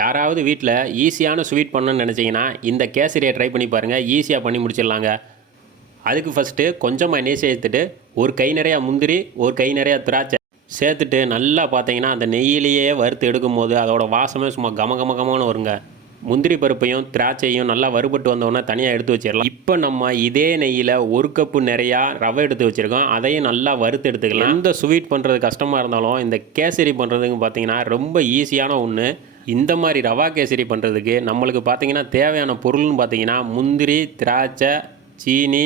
யாராவது வீட்டில் ஈஸியான ஸ்வீட் பண்ணணும்னு நினச்சிங்கன்னா இந்த கேசரியை ட்ரை பண்ணி பாருங்கள். ஈஸியாக பண்ணி முடிச்சிடலாங்க. அதுக்கு ஃபஸ்ட்டு கொஞ்சமாக நெய் சேர்த்துட்டு ஒரு கை நிறையா முந்திரி, ஒரு கை நிறையா திராட்சை சேர்த்துட்டு நல்லா பார்த்தீங்கன்னா அந்த நெய்யிலேயே வறுத்து எடுக்கும் போது அதோட வாசமே சும்மா கம கம கமன்னு வருங்க. முந்திரி பருப்பையும் திராட்சையும் நல்லா வறுபட்டு வந்தோடனே தனியாக எடுத்து வச்சிடலாம். இப்போ நம்ம இதே நெய்யில் ஒரு கப்பு நிறையா ரவை எடுத்து வச்சுருக்கோம். அதையும் நல்லா வறுத்து எடுத்துக்கலாம். எந்த ஸ்வீட் பண்ணுறது கஷ்டமாக இருந்தாலும் இந்த கேசரி பண்ணுறதுக்கு பார்த்தீங்கன்னா ரொம்ப ஈஸியான ஒன்று. இந்த மாதிரி ரவா கேசரி பண்ணுறதுக்கு நம்மளுக்கு பார்த்தீங்கன்னா தேவையான பொருள்னு பார்த்தீங்கன்னா முந்திரி, திராட்சை, சீனி,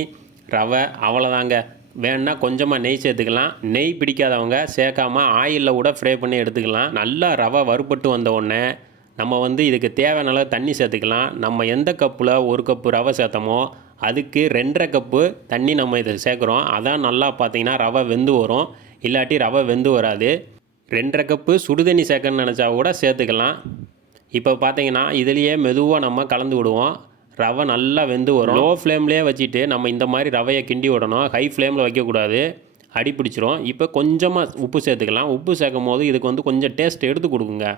ரவை, அவ்வளோதாங்க. வேணுன்னா கொஞ்சமாக நெய் சேர்த்துக்கலாம். நெய் பிடிக்காதவங்க சேர்க்காமல் ஆயிலில் கூட ஃப்ரை பண்ணி எடுத்துக்கலாம். நல்லா ரவை வறுபட்டு வந்த உடனே நம்ம இதுக்கு தேவையான அளவு தண்ணி சேர்த்துக்கலாம். நம்ம எந்த கப்பில் ஒரு கப்பு ரவை சேர்த்தோமோ அதுக்கு 2.5 கப்பு தண்ணி நம்ம இதை சேர்க்குறோம். அதான் நல்லா பார்த்தீங்கன்னா ரவை வெந்து வரும். இல்லாட்டி ரவை வெந்து வராது. 2.5 கப்பு சுடுதண்ணி சேர்க்கணும்னு நினச்சா கூட சேர்த்துக்கலாம். இப்போ பார்த்தீங்கன்னா இதுலேயே மெதுவாக நம்ம கலந்து விடுவோம். ரவை நல்லா வெந்து வரும். லோ ஃப்ளேம்லேயே வச்சுட்டு நம்ம இந்த மாதிரி ரவையை கிண்டி விடணும். ஹை ஃப்ளேமில் வைக்கக்கூடாது, அடி பிடிச்சிரும். இப்போ கொஞ்சமாக உப்பு சேர்த்துக்கலாம். உப்பு சேர்க்கும் போது இதுக்கு கொஞ்சம் டேஸ்ட் எடுத்து கொடுக்குங்க.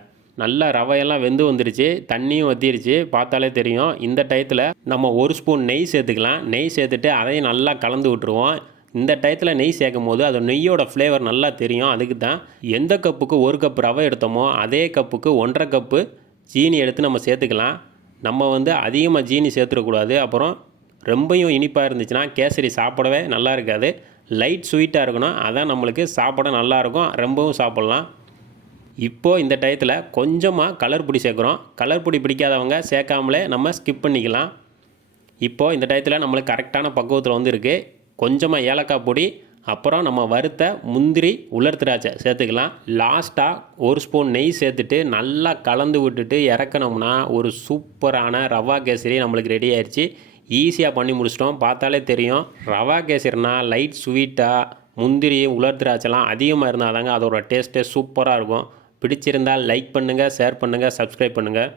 நல்லா ரவையெல்லாம் வெந்து வந்துருச்சு, தண்ணியும் வற்றிருச்சு, பார்த்தாலே தெரியும். இந்த டயத்தில் நம்ம 1 ஸ்பூன் நெய் சேர்த்துக்கலாம். நெய் சேர்த்துட்டு அதையும் நல்லா கலந்து விட்டுருவோம். இந்த டயத்தில் நெய் சேர்க்கும் போது அது நெய்யோட ஃப்ளேவர் நல்லா தெரியும். அதுக்கு தான் எந்த கப்புக்கு 1 கப் ரவை எடுத்தோமோ அதே கப்புக்கு 1.5 கப்பு சீனி எடுத்து நம்ம சேர்த்துக்கலாம். நம்ம அதிகமாக சீனி சேர்த்துடக்கூடாது. அப்புறம் ரொம்பவும் இனிப்பாக இருந்துச்சுன்னா கேசரி சாப்பிடவே நல்லா இருக்காது. லைட் ஸ்வீட்டாக இருக்கணும், அதான் நம்மளுக்கு சாப்பிட நல்லாயிருக்கும். ரொம்பவும் சாப்பிட்லாம். இப்போது இந்த டயத்தில் கொஞ்சமாக கலர் பொடி சேர்க்குறோம். கலர் பொடி பிடிக்காதவங்க சேர்க்காமலே நம்ம ஸ்கிப் பண்ணிக்கலாம். இப்போது இந்த டயத்தில் நம்மளுக்கு கரெக்டான பக்குவத்தில் இருக்குது. கொஞ்சமாக ஏலக்காய் பொடி, அப்புறம் நம்ம வறுத்த முந்திரி, உலர் திராட்சை சேர்த்துக்கலாம். லாஸ்ட்டாக 1 ஸ்பூன் நெய் சேர்த்துட்டு நல்லா கலந்து விட்டுட்டு இறக்கணும்னா ஒரு சூப்பரான ரவா கேசரி நம்மளுக்கு ரெடி ஆயிடுச்சு. ஈஸியாக பண்ணி முடிச்சிட்டோம். பார்த்தாலே தெரியும். ரவா கேசரினா லைட் ஸ்வீட்டாக முந்திரி, உலர் திராட்சைலாம் அதிகமாக இருந்தால் தாங்க அதோட டேஸ்ட்டே சூப்பராக இருக்கும். பிடிச்சிருந்தால் லைக் பண்ணுங்கள், ஷேர் பண்ணுங்கள், சப்ஸ்கிரைப் பண்ணுங்கள்.